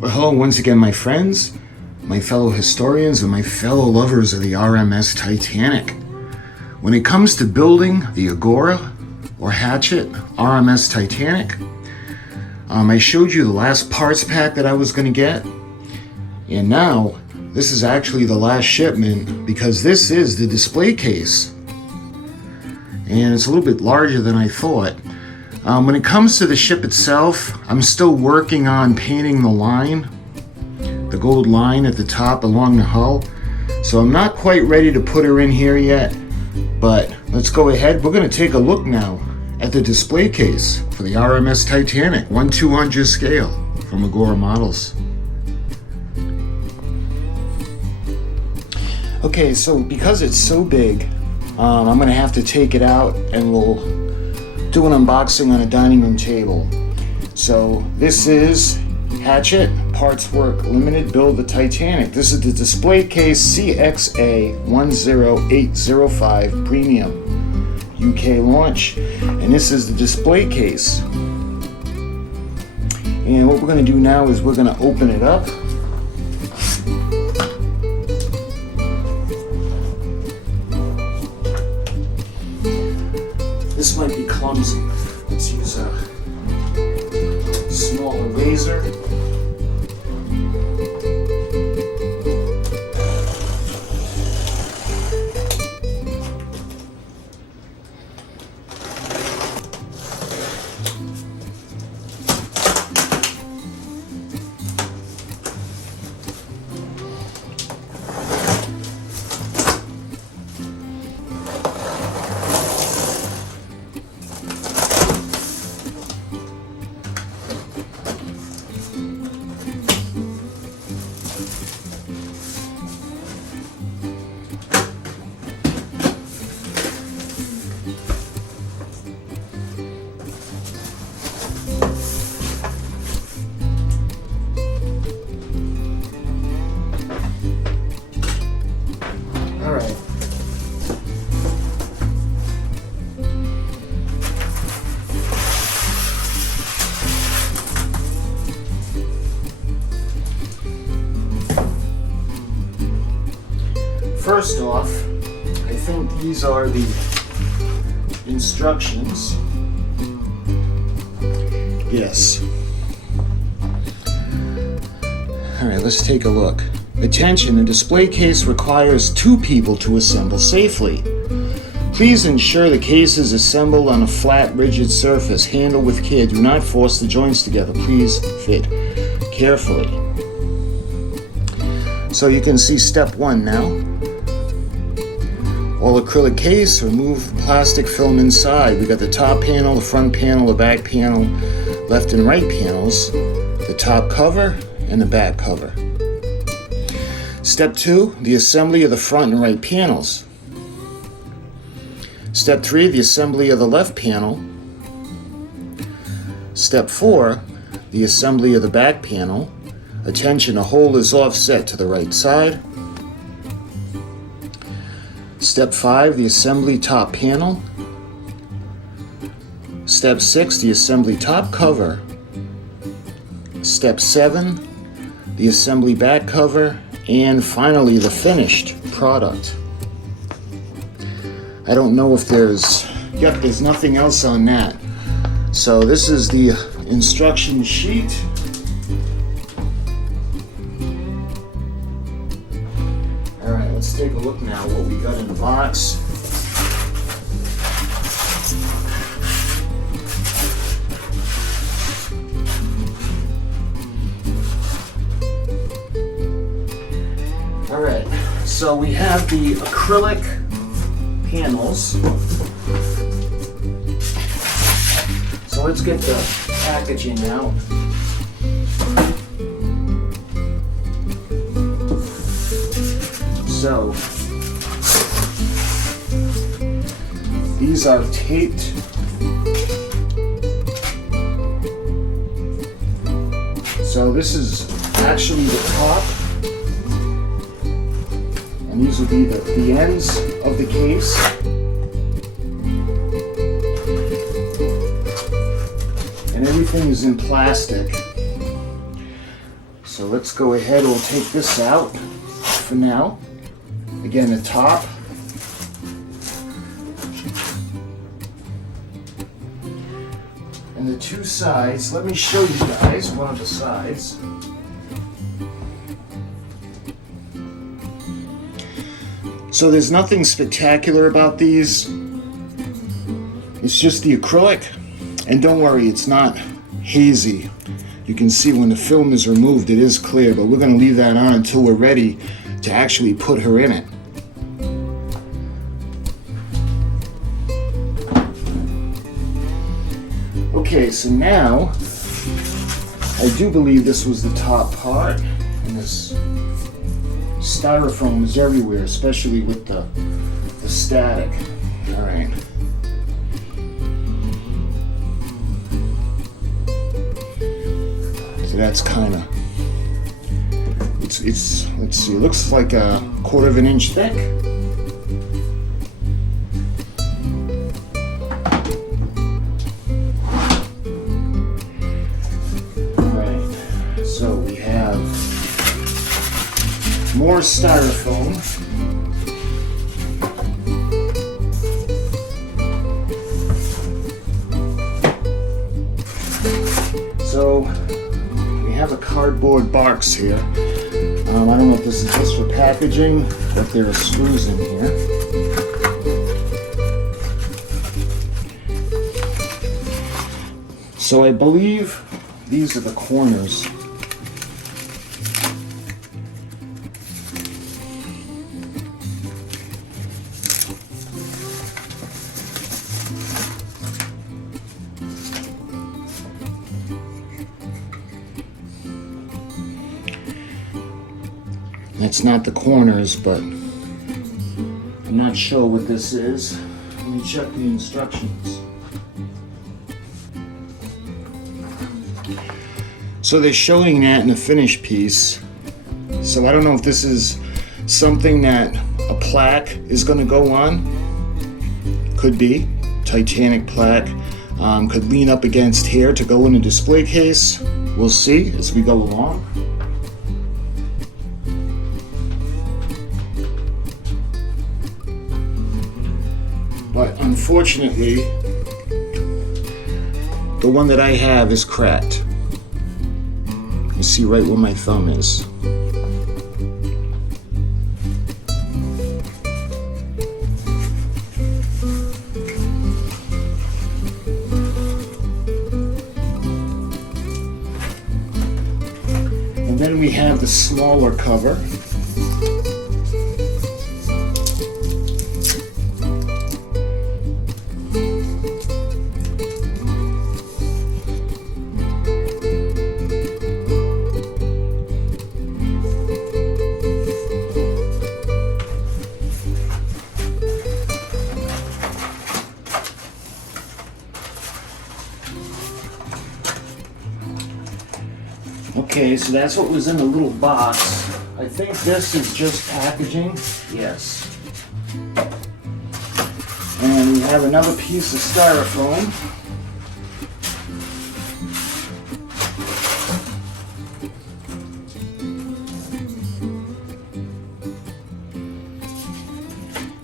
Well, hello once again, my friends, my fellow historians, and my fellow lovers of the R.M.S. Titanic. When it comes to building the AGORA or hatchet R.M.S. Titanic, I showed you the last parts pack that I was going to get, and now this is actually the last shipment because this is the display case, and it's a little bit larger than I thought. When it comes to the ship itself, I'm still working on painting the line, the gold line at the top along the hull. So I'm not quite ready to put her in here yet, but let's go ahead. We're going to take a look now at the display case for the R.M.S. Titanic 1/200 scale from AGORA Models. Okay, so because it's so big, I'm going to have to take it out and we'll do an unboxing on a dining room table. So this is Hatchet Parts Work Limited Build the Titanic. This is the display case CXA10805 Premium UK launch, and this is the display case. And what we're going to do now is we're going to open it up. This might be clumsy. Let's use a smaller razor. First off, I think these are the instructions. Yes. Alright, let's take a look. Attention, a display case requires 2 people to assemble safely. Please ensure the case is assembled on a flat, rigid surface. Handle with care. Do not force the joints together. Please fit carefully. So you can see step 1 now. All acrylic case, remove the plastic film inside. We got the top panel, the front panel, the back panel, left and right panels, the top cover, and the back cover. Step 2, the assembly of the front and right panels. Step 3, the assembly of the left panel. Step 4, the assembly of the back panel. Attention, the hole is offset to the right side. Step 5, the assembly top panel. Step 6, the assembly top cover. Step 7, the assembly back cover. And finally, the finished product. I don't know if there's nothing else on that. So this is the instruction sheet. Let's take a look now what we got in the box. Alright, so we have the acrylic panels. So let's get the packaging out. So, these are taped. So this is actually the top, and these will be the ends of the case. And everything is in plastic. So let's go ahead, we'll take this out for now. Again, the top. And the two sides, let me show you guys one of the sides. So there's nothing spectacular about these. It's just the acrylic. And don't worry, it's not hazy. You can see when the film is removed, it is clear, but we're going to leave that on until we're ready to actually put her in it. Okay, so now, I do believe this was the top part, and this styrofoam is everywhere, especially with the static. All right. So that's kind of, it's let's see, it looks like a 1/4 of an inch thick. So we have more styrofoam. So we have a cardboard box here. I don't know if this is just for packaging, but there are screws in here. So I believe these are the corners. It's not the corners, but I'm not sure what this is. Let me check the instructions. So they're showing that in the finished piece. So I don't know if this is something that a plaque is going to go on. Could be. Titanic plaque. Could lean up against here to go in a display case. We'll see as we go along. But unfortunately, the one that I have is cracked. You see right where my thumb is. And then we have the smaller cover. Okay, so that's what was in the little box. I think this is just packaging. Yes. And we have another piece of styrofoam.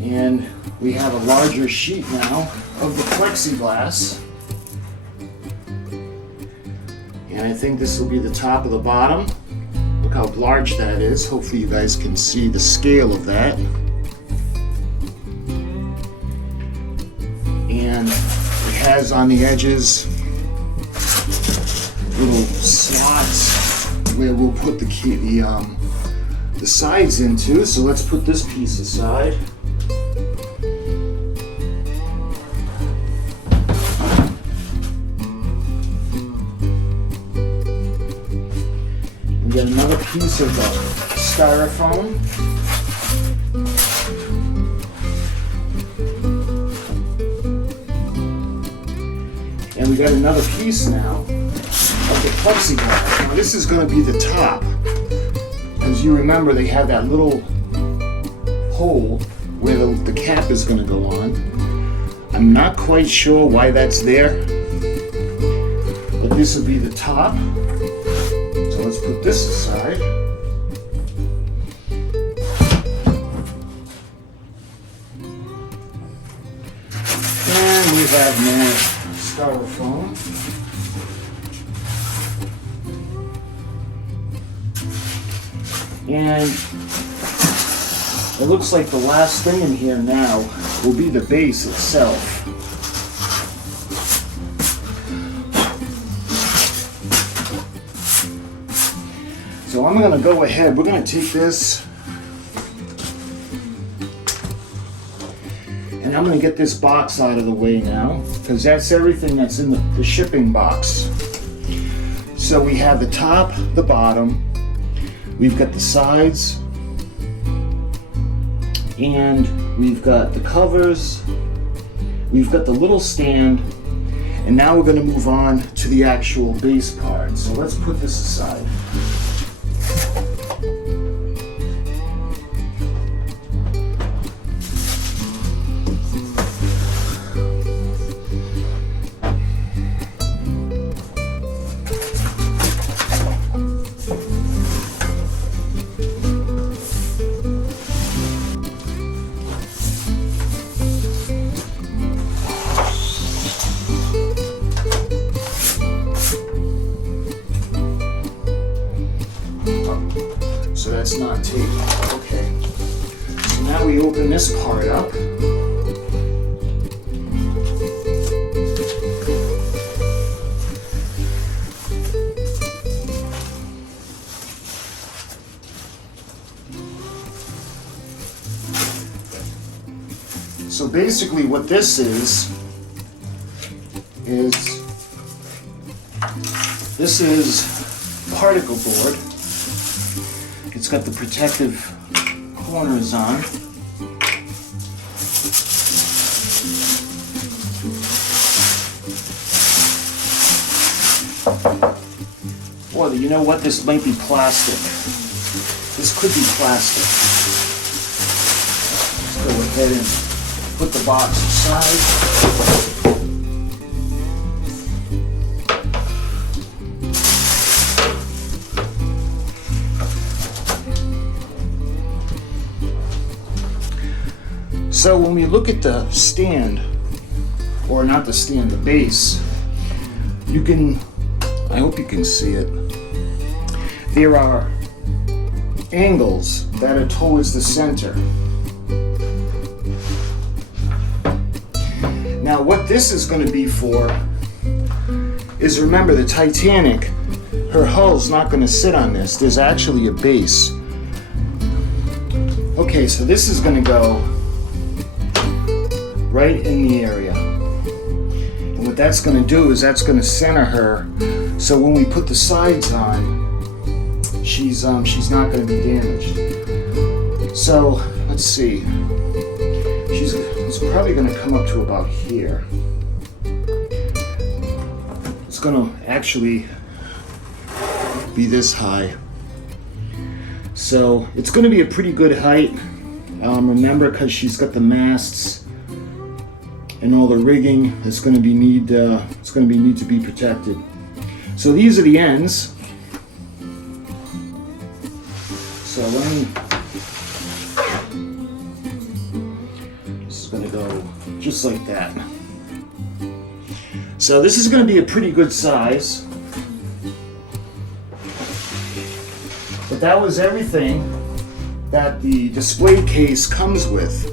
And we have a larger sheet now of the plexiglass. And I think this will be the top of the bottom. Look how large that is. Hopefully you guys can see the scale of that. And it has on the edges little slots where we'll put the sides into. So let's put this piece aside. We got another piece of styrofoam. And we got another piece now of the plexiglass. Now this is going to be the top. As you remember, they had that little hole where the cap is going to go on. I'm not quite sure why that's there, but this will be the top. So let's put this aside. And we have more styrofoam. And it looks like the last thing in here now will be the base itself. So I'm going to go ahead, we're going to take this and I'm going to get this box out of the way now, because that's everything that's in the shipping box. So we have the top, the bottom, we've got the sides, and we've got the covers, we've got the little stand, and now we're going to move on to the actual base part. So let's put this aside. So that's not tape. Okay. So now we open this part up. So basically what this is this is particle board. It's got the protective corners on. Well, you know what? This might be plastic. This could be plastic. Let's go ahead and put the box aside. So when we look at the stand, or not the stand, the base, you can, I hope you can see it, there are angles that are towards the center. Now what this is going to be for is, remember, the Titanic, her hull's not going to sit on this. There's actually a base. Okay, so this is going to go right in the area. And what that's going to do is that's going to center her, so when we put the sides on, she's not going to be damaged. So let's see. It's probably going to come up to about here. It's going to actually be this high. So it's going to be a pretty good height. Remember, because she's got the masts and all the rigging, it's going to be need to be protected. So these are the ends. So let me. This is going to go just like that. So this is going to be a pretty good size. But that was everything that the display case comes with.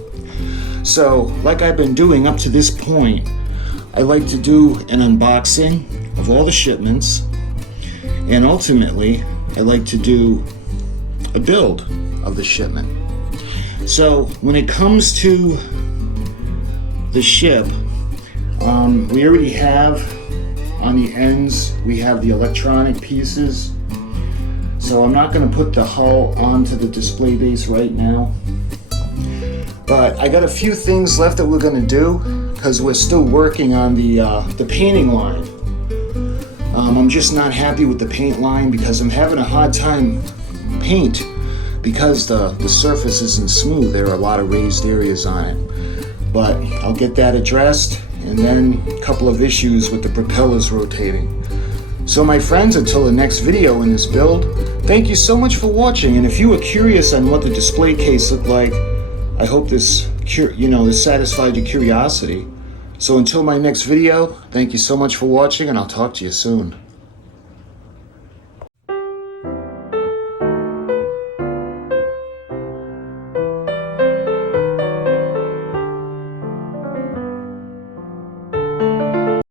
So, like I've been doing up to this point, I like to do an unboxing of all the shipments, and ultimately, I like to do a build of the shipment. So, when it comes to the ship, we already have on the ends, we have the electronic pieces. So I'm not going to put the hull onto the display base right now. But I got a few things left that we're going to do, because we're still working on the painting line. I'm just not happy with the paint line because I'm having a hard time paint, because the surface isn't smooth. There are a lot of raised areas on it. But I'll get that addressed, and then a couple of issues with the propellers rotating. So my friends, until the next video in this build, Thank you so much for watching, and if you were curious on what the display case looked like, I hope this satisfied your curiosity. So until my next video, thank you so much for watching, and I'll talk to you soon.